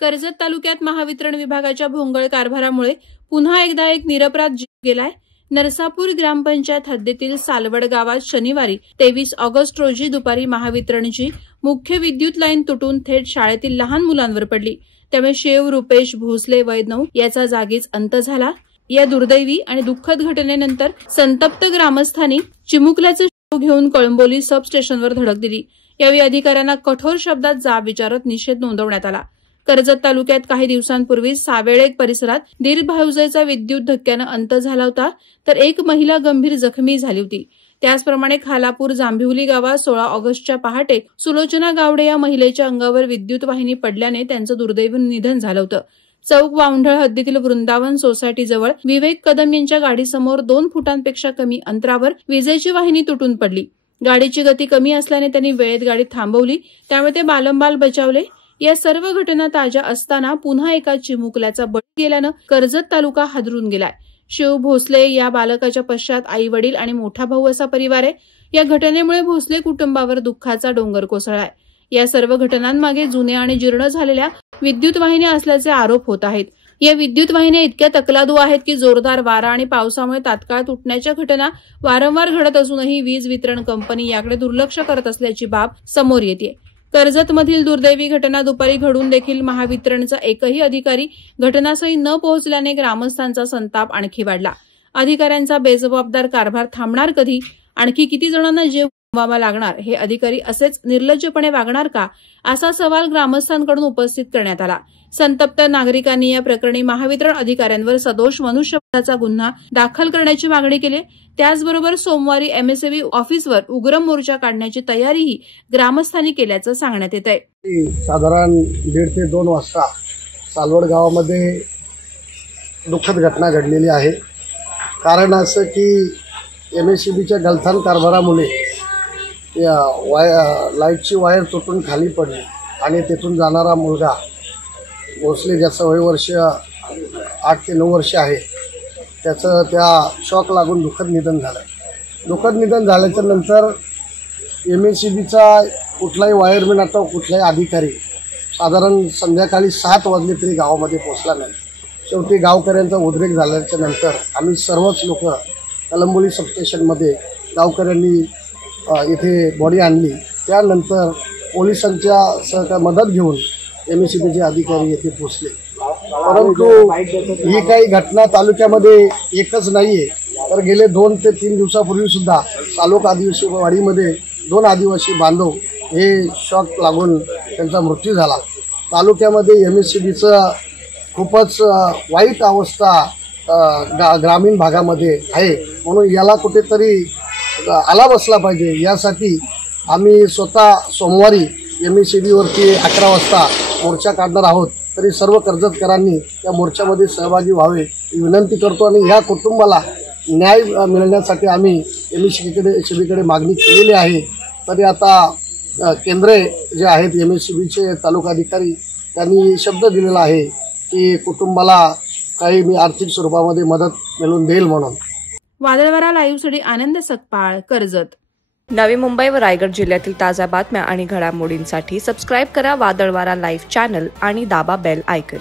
कर्जत तालुक्यात महावितरण विभागाच्या भोंगळ कारभारामुळे पुन्हा एकदा एक निरपराध जीव गेलाय। नरसापूर ग्रामपंचायत हद्दीतील सालवड गावात शनिवारी 23 ऑगस्ट रोजी दुपारी महावितरणची मुख्य विद्युत लाईन तुटून थेट शाळेतील लहान मुलांवर पडली। त्यामुळे शेव रुपेश भोसले वय 9 याचा जागीच अंत झाला। या दुर्दैवी आणि दुःखद घटनेनंतर संतप्त ग्रामस्थांनी चिमुकल्याचे शेव घेऊन कळंबोली सब स्टेशनवर धडक दिली। यावेळी अधिकाऱ्यांना कठोर शब्दात जाब विचारत निषेध नोंदवण्यात आला। कर्जत तालुक्यात काही दिवसांपूर्वी सावेळेक परिसरात दीड भाऊजाईचा विद्युत धक्क्यानं अंत झाला होता, तर एक महिला गंभीर जखमी झाली होती। त्याचप्रमाणे खालापूर जांभिवली गावात 16 ऑगस्टच्या पहाटे सुलोचना गावडे या महिलेच्या अंगावर विद्युत वाहिनी पडल्याने त्यांचं दुर्दैवी निधन झालं होतं। चौक वावंढळ हद्दीतील वृंदावन सोसायटीजवळ विवेक कदम यांच्या गाडीसमोर 2 फुटांपेक्षा कमी अंतरावर विजेची वाहिनी तुटून पडली। गाडीची गती कमी असल्याने त्यांनी वेळेत गाडी थांबवली, त्यामुळे ते बालंबाल बचावले। या सर्व घटना ताज्या असताना पुन्हा एका चिमुकल्याचा बळी गेल्यानं कर्जत तालुका हादरून गेलाय। शिव भोसले या बालकाच्या पश्चात आई वडील आणि मोठा भाऊ असा परिवार आहे। या घटनेमुळे भोसले कुटुंबावर दुःखाचा डोंगर कोसळलाय। या सर्व घटनांमागे जुन्या आणि जीर्ण झालेल्या विद्युत वाहिन्या असल्याचे आरोप होत आहेत। या विद्युत वाहिन्या इतक्या तकलादू आहेत की जोरदार वारा आणि पावसामुळे तात्काळ तुटण्याच्या घटना वारंवार घडत असूनही वीज वितरण कंपनी याकडे दुर्लक्ष करत असल्याची बाब समोर येते। कर्जतमधील दुर्दैवी घटना दुपारी घडून देखील महावितरणचा एकही अधिकारी घटनास्थळी न पोहोचल्याने ग्रामस्थांचा संताप आणखी वाढला। अधिकाऱ्यांचा बेजबाबदार कारभार थांबणार कधी? आणखी किती जणांना जीव गमवावा लागणार? हे अधिकारी असेच निर्लज्जपणे वागणार का, असा सवाल ग्रामस्थांकडून उपस्थित करण्यात आला। संतप्त नागरिकांनी या प्रकरणी महावितरण अधिकाऱ्यांवर सदोष मनुष्यवधाचा गुन्हा दाखल करण्याची मागणी केली। त्याचबरोबर सोमवारी एमएसएबी ऑफिसवर उग्र मोर्चा काढण्याची तयारीही ग्रामस्थांनी केल्याचं सांगण्यात येत आहे। साधारण 1:30 ते 2 वाजता सालवड गावामध्ये दुःखद घटना घडलेली आहे। कारण असं की एमएससीबीच्या गलथान कारभारामुळे लाईटची वायर तुटून खाली पडली आणि तेथून जाणारा मुलगा भोसले, ज्याचं वय वर्ष 8 ते 9 वर्ष आहे, त्याचं त्या शॉक लागून दुःखद निधन झालं। दुःखद निधन झाल्याच्या नंतर एमएससीबीचा कुठलाही वायरमॅन अथवा कुठलाही अधिकारी साधारण संध्याकाळी 7 वाजले तरी गावामध्ये पोहोचला नाही। शेवटी गावकऱ्यांचा उद्रेक झाल्याच्या नंतर आम्ही सर्वच लोक कळंबोली सबस्टेशनमध्ये गावकऱ्यांनी इथे बॉडी आणली। त्यानंतर पोलिसांच्या मदत घेऊन एमएससीबीचे अधिकारी येथे पोहोचले। परंतु ही काही घटना तालुक्यामध्ये एकच नाहीये, तर गेले 2 ते 3 दिवसापूर्वी सुद्धा सालोक आदिवासी वाडीमध्ये 2 आदिवासी बांधव हे शॉक लागून त्यांचा मृत्यू झाला। तालुक्यामध्ये एमएससीबीचं खूपच वाईट अवस्था ग्रामीण भागामध्ये आहे, म्हणून याला कुठेतरी आला बसला पाहिजे। यासाठी आम्ही स्वतः सोमवारी एमएससीबीवरती 11 वाजता मोर्चा काढणार आहोत। तरी सर्व कर्जतकरांनी या मोर्चामध्ये सहभागी व्हावे ही विनंती करतो आणि या कुटुंबाला न्याय मिळण्यासाठी आम्ही एमएससीबीकडे मागणी केलेली आहे। तरी आता केंद्रे जे आहेत एमएससीबीचे तालुका अधिकारी त्यांनी शब्द दिलेला आहे की कुटुंबाला काही मी आर्थिक स्वरूपामध्ये मदत मिळवून देईल म्हणून। वादळवारा लाईव्हसाठी आनंद सकपाळ, कर्जत। नवी मुंबई व रायगड जिल्ह्यातील ताज्या बातम्या आणि घडामोडींसाठी सबस्क्राईब करा वादळवारा लाईव्ह चॅनल आणि दाबा बेल आयकॉन।